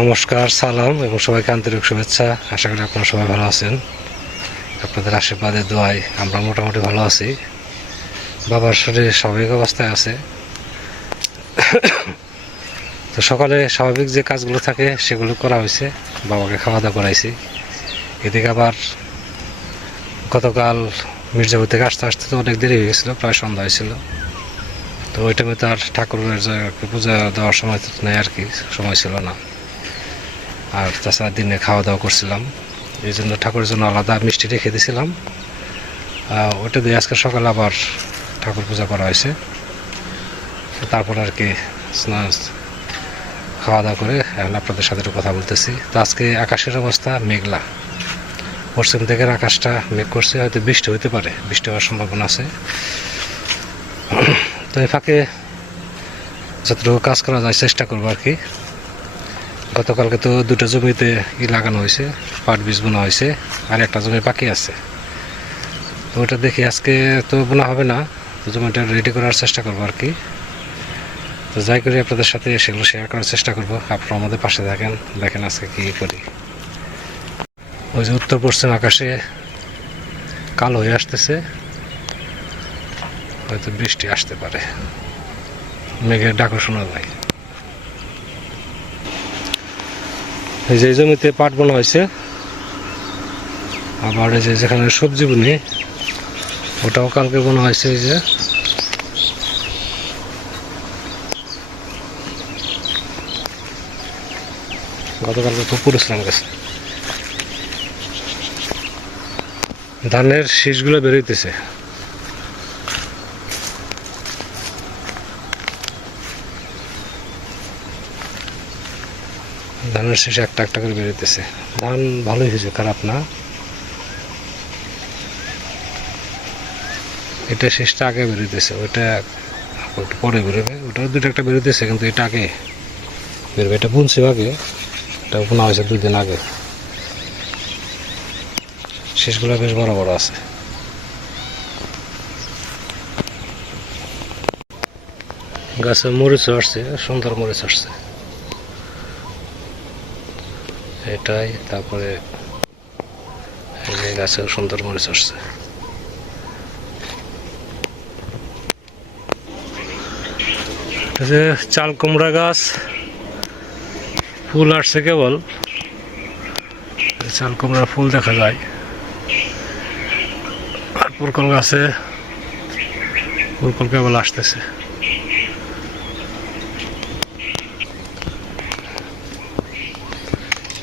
নমস্কার, সালাম এবং সবাইকে আন্তরিক শুভেচ্ছা। আশা করি আপনারা সবাই ভালো আছেন। আপনাদের আশীর্বাদে দোয়াই আমরা মোটামুটি ভালো আছি। বাবার শরীর স্বাভাবিক অবস্থায় আছে। তো সকালে স্বাভাবিক যে কাজগুলো থাকে, সেগুলো করা হয়েছে। বাবাকে খাওয়া দাওয়া করাইছি। এদিকে আবার গতকাল মির্জাপুর থেকে আসতে আসতে তো অনেক দেরি হয়ে গেছিল, প্রায় সন্ধ্যা হয়েছিল। তো ওই টাইমে তো আর ঠাকুরের পূজা দেওয়ার সময় নেই আর কি, সময় ছিল না। আর তাছাড়া দিনে খাওয়া দাওয়া করছিলাম। এই জন্য ঠাকুরের জন্য আলাদা মিষ্টি রেখে দিয়েছিলাম ওটা দিয়ে আজকে সকালে আবার ঠাকুর পূজা করা হয়েছে। তারপর আর কি স্নান খাওয়া দাওয়া করে এখন আপনাদের সাথে একটু কথা বলতেছি। তো আজকে আকাশের অবস্থা মেঘলা। পশ্চিম দিকের আকাশটা মেঘ করছে, হয়তো বৃষ্টি হতে পারে। বৃষ্টি হওয়ার সম্ভাবনা আছে। তো এই ফাঁকে যতটুকু কাজ করা যায়, চেষ্টা করব আর কি। গতকালকে তো দুটো জমিতে ই লাগানো হয়েছে, পাট বীজ বোনা হয়েছে, আর একটা জমি বাকি আছে। তো ওটা দেখি আজকে তো বোনা হবে না, তো জমিটা রেডি করার চেষ্টা করব আর কি। তো যাই করি আপনাদের সাথে সেগুলো শেয়ার করার চেষ্টা করব। আপনারা আমাদের পাশে থাকেন, দেখেন আজকে কী করি। ওই যে উত্তর পশ্চিম আকাশে কালো হয়ে আসতেছে, হয়তো বৃষ্টি আসতে পারে। মেঘের ডাকও শোনা যায়। এই যে জমিতে পাট বোনা হয়েছে, আবার এই যে যেখানে সবজি বুনি, ওটাও কালকে বোনা হয়েছে এই যে। গতকালকে খুব পরিশ্রম গেছে। ধানের শীষগুলো বেরোইতেছে ধানের শীষ একটা একটা করে বেরোইতেছে ধান ভালোই হয়েছে, খারাপ না। এটা শীষটা আগে বেরোইতেছে ওইটা একটু পরে বেরোবে ওটাও দুটো একটা বেরোতেছে কিন্তু এটা আগে বেরোবে এটা বুনছে আগে, এটা বোনা হয়েছে দুই দিন আগে। শীষগুলো বেশ বড় বড় আছে। গাছে মরিচ আসছে, সুন্দর মরিচ আসছে। এটাই, তারপরে গাছেও সুন্দর মরিচ আসছে চাল কুমড়া গাছ, ফুল আসছে কেবল। চাল কুমড়ার ফুল দেখা যায়। আর পুরকল গাছে পুরকল কেবল আসতেছে।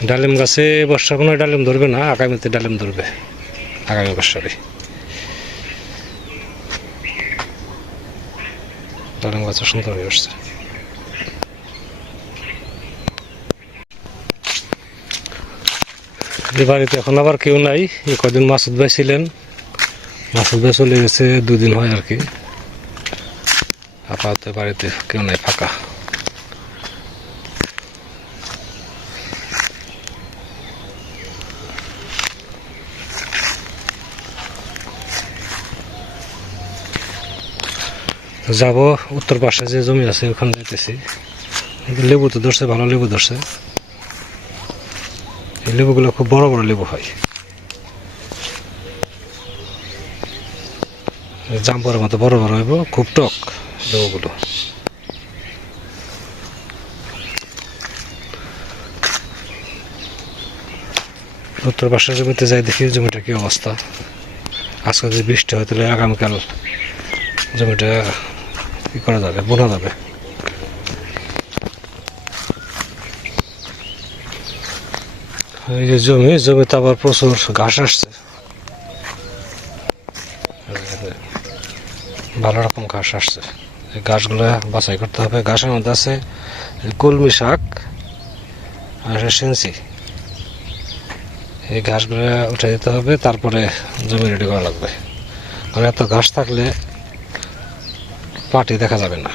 ডালিম গাছে বর্ষা কোনো ডালিম ধরবে না, আগামীতে ডালিম ধরবে, আগামী বছরে। ডালিম গাছ সুন্দর হয়ে এই বাড়িতে এখন আবার কেউ নাই, এই কদিন মাসুদ ভাই ছিলেন। মাসুদ ভাই চলে গেছে, দুদিন হয় আর কি। আপাতত বাড়িতে কেউ নাই, ফাঁকা। যাব উত্তর পাশে যে জমি আছে, ওখানে কিন্তু লেবু তো ধরছে, ভালো লেবু ধরছে। এই লেবুগুলো খুব বড় বড় লেবু হয়। জাম্পরের মতো বড় বড় হইব খুব টক লেবুগুলো। উত্তর পাশের জমিতে যাই দেখি জমিটা কি অবস্থা। আজকে যদি বৃষ্টি হয়, তাহলে আগামীকাল জমিটা কি করা যাবে? বোনা যাবে। এই যে জমি, জমিতে আবার প্রচুর ঘাস আসছে। ভালো রকম ঘাস আসছে। এই ঘাসগুলো বাছাই করতে হবে। ঘাসের মধ্যে আছে কলমি শাক আর সেন্সি এই ঘাসগুলো উঠে দিতে হবে, তারপরে জমি রেডি করা লাগবে। কারণ এত ঘাস থাকলে পাটি দেখা যাবে না।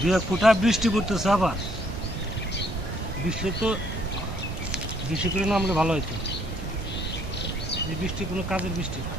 দু এক ফুটা বৃষ্টি পড়তেছে আবার। বৃষ্টি তো বৃষ্টি করে না নামলে ভালো হতো বৃষ্টি কোনো কাজের বৃষ্টি না।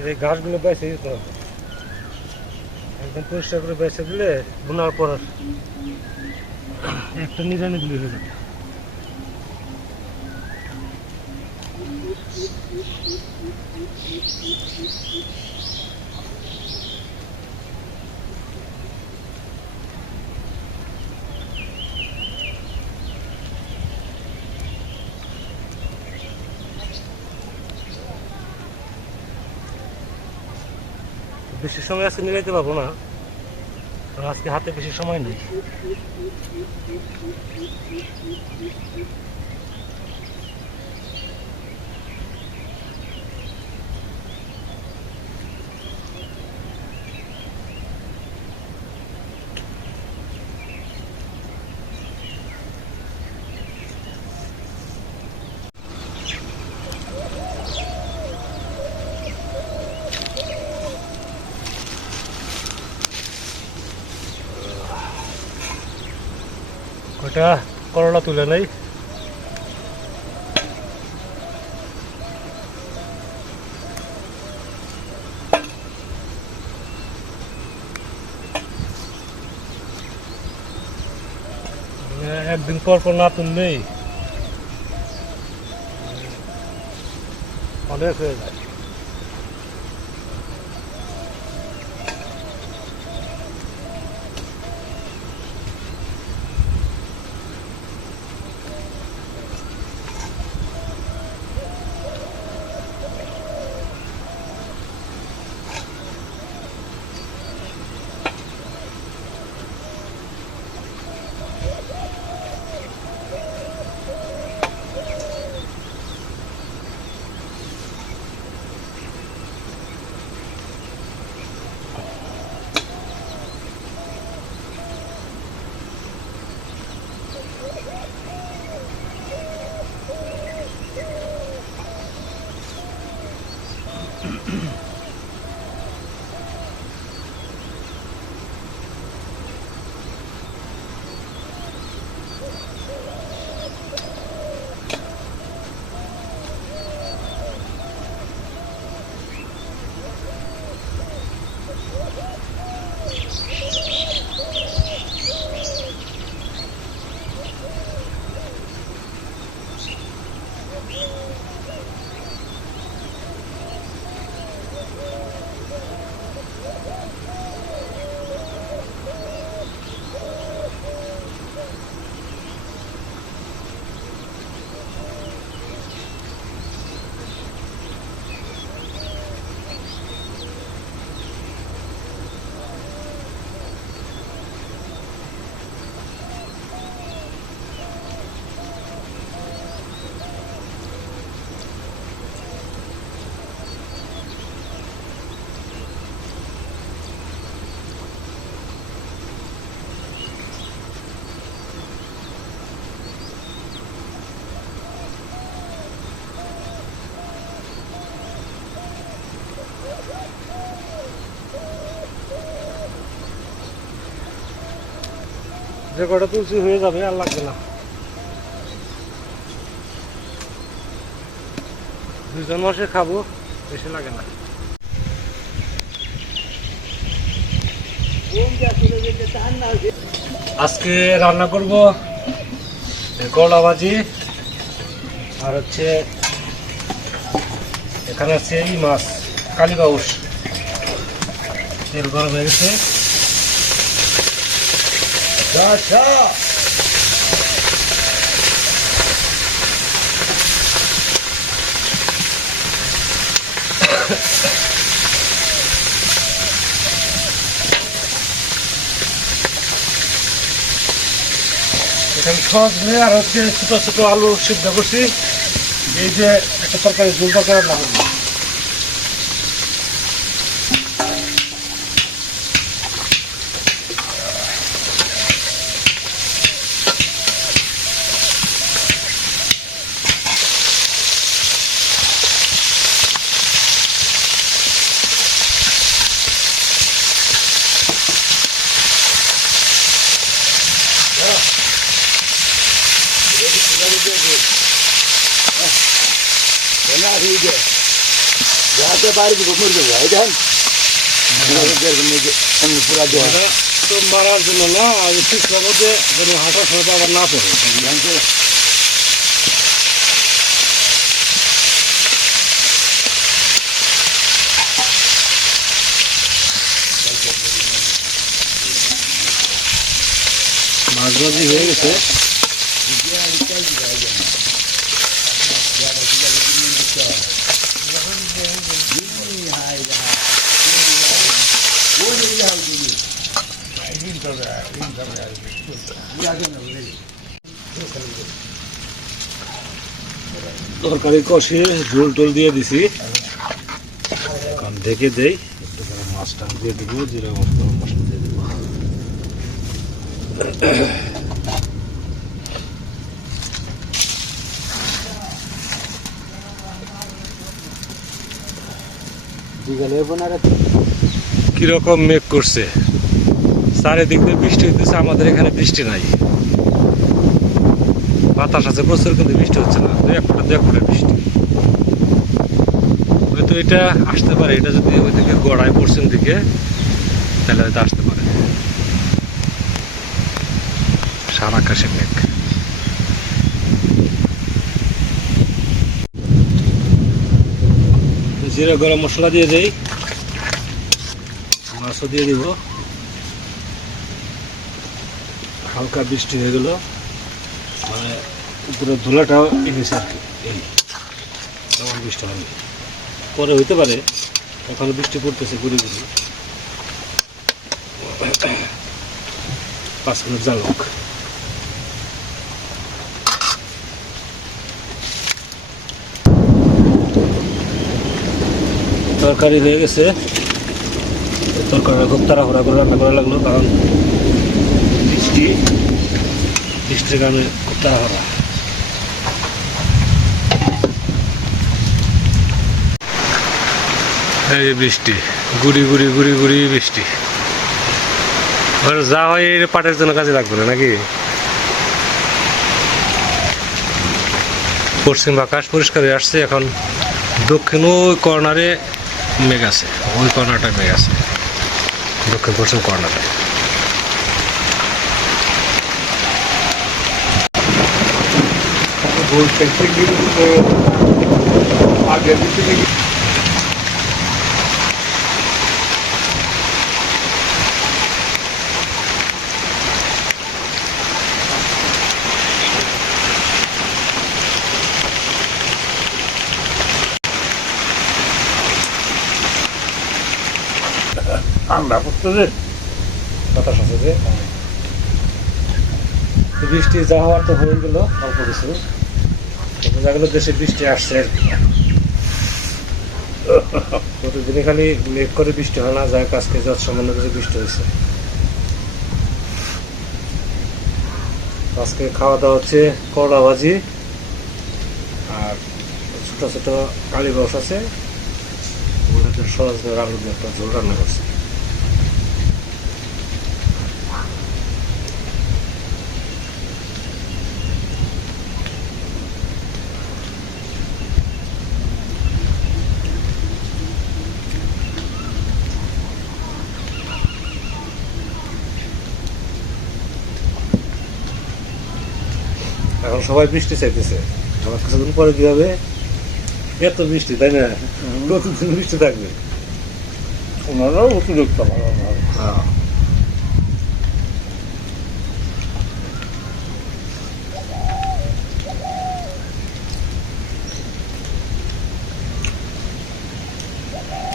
এই ঘাসগুলো বেছে দিতে হবে একদম পরিষ্কার করে বেছে দিলে বোনার পর একটা নিরানি দিলে হয়ে যাবে। বেশি সময় আজকে যেতে পারব না। কারণ আজকে হাতে বেশি সময় নেই। কয়টা করলা তুলে নেই। একদিন পর পর না তুললেই অনেক হয়ে যায়। যে কটা তুলসি হয়ে যাবে আর লাগবে না। দুজন মাসে খাব, বেশি লাগে না। আজকে রান্না করব গলা ভাজি, আর হচ্ছে এখানে আছে এই মাছ কালীবাউস তেল গরম হয়ে গেছে। এখানে সস নিয়ে আর হচ্ছে ছোট ছোট আলু সিদ্ধ করছি। এই যে একটা তরকারি জোল তরকারি না করব যাতে বাইরে দিব মরে যাব এই দেখেন পুরা দেওয়া এটা তো মারার জন্য না আমি ঠিক মধ্যে যেন হাঁটার সময় আবার না পড়ে মাছ ভাজি হয়ে গেছে তরকারি কষে ঝোল টোল দিয়ে দিছি। এখন ঢেকে দেই একটু করে মাছটা দিয়ে দেবো জিরা মশলা মশলা দিয়ে দেবো। কীরকম মেঘ করছে? চারিদিক দিয়ে বৃষ্টি হইতেছে, আমাদের এখানে বৃষ্টি নাই। বাতাস আছে, প্রচুর কিন্তু বৃষ্টি হচ্ছে না। দু এক ফোটা দু এক ফোটা বৃষ্টি। হয়তো এটা আসতে পারে, এটা যদি ওই দিকে গড়ায় পশ্চিম দিকে, তাহলে হয়তো আসতে পারে। সারা আকাশে মেঘ। জিরা গরম মশলা দিয়ে দেই। মাছও দিয়ে দিব। হালকা বৃষ্টি হয়ে গেল। মানে উপরে ধুলাটাও এনেছে আর কি। এই, তেমন বৃষ্টি হয়নি। পরে হইতে পারে এখন বৃষ্টি পড়তেছে ঘুরে ঘুরে। পাঁচ মিনিট জালক তরকারি হয়ে গেছে। তরকারিটা খুব তাড়াহুড়া করে রান্না করা লাগল, কারণ কারণে খুব তাড়াহুড়া এই বৃষ্টি গুড়ি গুড়ি গুড়ি গুড়ি বৃষ্টি। আর যা হয় এই পাটের জন্য কাজে লাগবে না নাকি? পশ্চিম আকাশ পরিষ্কার আসছে এখন। দক্ষিণ ওই কর্নারে মেঘ আছে ওই কর্নারটায় মেঘ আছে। দক্ষিণ পশ্চিম কর্নারে। বলতেছে কিন্তু আগে দিতে ঠান্ডা পড়তেছে। বাতাস আছে যে। বৃষ্টি যা হওয়ার তো হয়ে গেল, অল্প কিছু। বোঝা দেশে বৃষ্টি আসছে প্রতিদিনই খালি মেঘ করে বৃষ্টি হয় না যার কাছকে যত সামান্য কিছু বৃষ্টি হয়েছে। আজকে খাওয়া দাওয়া হচ্ছে করলা ভাজি আর ছোট ছোট কালী বস আছে। সহজ করে আলু একটা ঝোল রান্না করছে। এখন সবাই বৃষ্টি চাইতেছে। আমার কিছুদিন পরে কি হবে এত বৃষ্টি তাই না? প্রতিদিন বৃষ্টি থাকবে? ওনারাও অতিরিক্ত হ্যাঁ।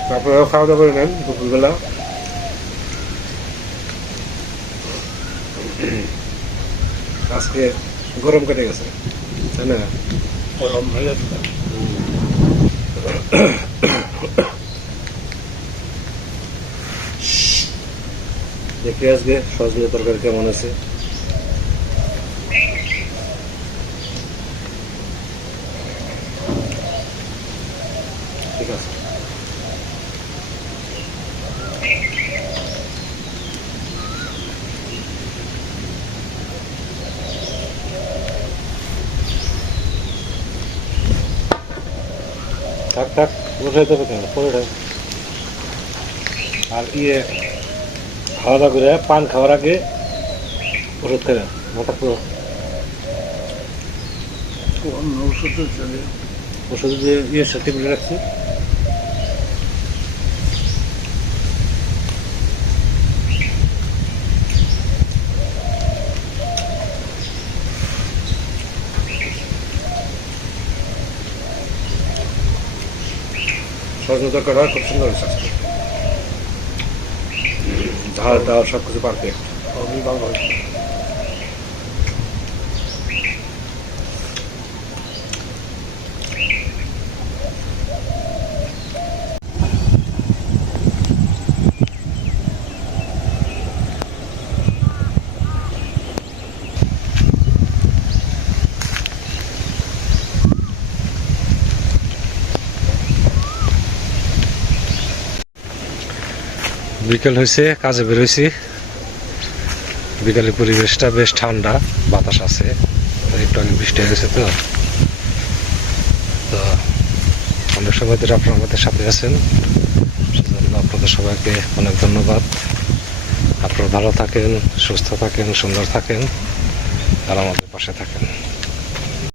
তারপরে খাওয়া দাওয়া করে নেন দুপুরবেলা। আজকে গরম কেটে গেছে তাই না? গরম হয়ে যাচ্ছে দেখি আজকে সজনে তরকারি কেমন আছে ঠিক আছে থাক থাক উঠে দেবে কেন পরে। আর ইয়ে খাওয়া দাওয়া করে পান খাওয়ার আগে ওষুধ খেলে মাথা পুরো ওষুধ ওষুধ যে ইয়ে সাথে মিলে রাখছি সজনে তরকারিটা খুব সুন্দর হয়েছে। ঝাল ডাল সব কিছু পারফেক্ট আমি ভালো বিকেল হয়েছে কাজে বেরোইছি বিকালের পরিবেশটা বেশ ঠান্ডা, বাতাস আছে একটু আগে বৃষ্টি হয়ে গেছে তো। তো অনেক সময় ধরে আপনারা আমাদের সাথে আছেন। সেজন্য আপনাদের সবাইকে অনেক ধন্যবাদ। আপনারা ভালো থাকেন, সুস্থ থাকেন, সুন্দর থাকেন, আর আমাদের পাশে থাকেন।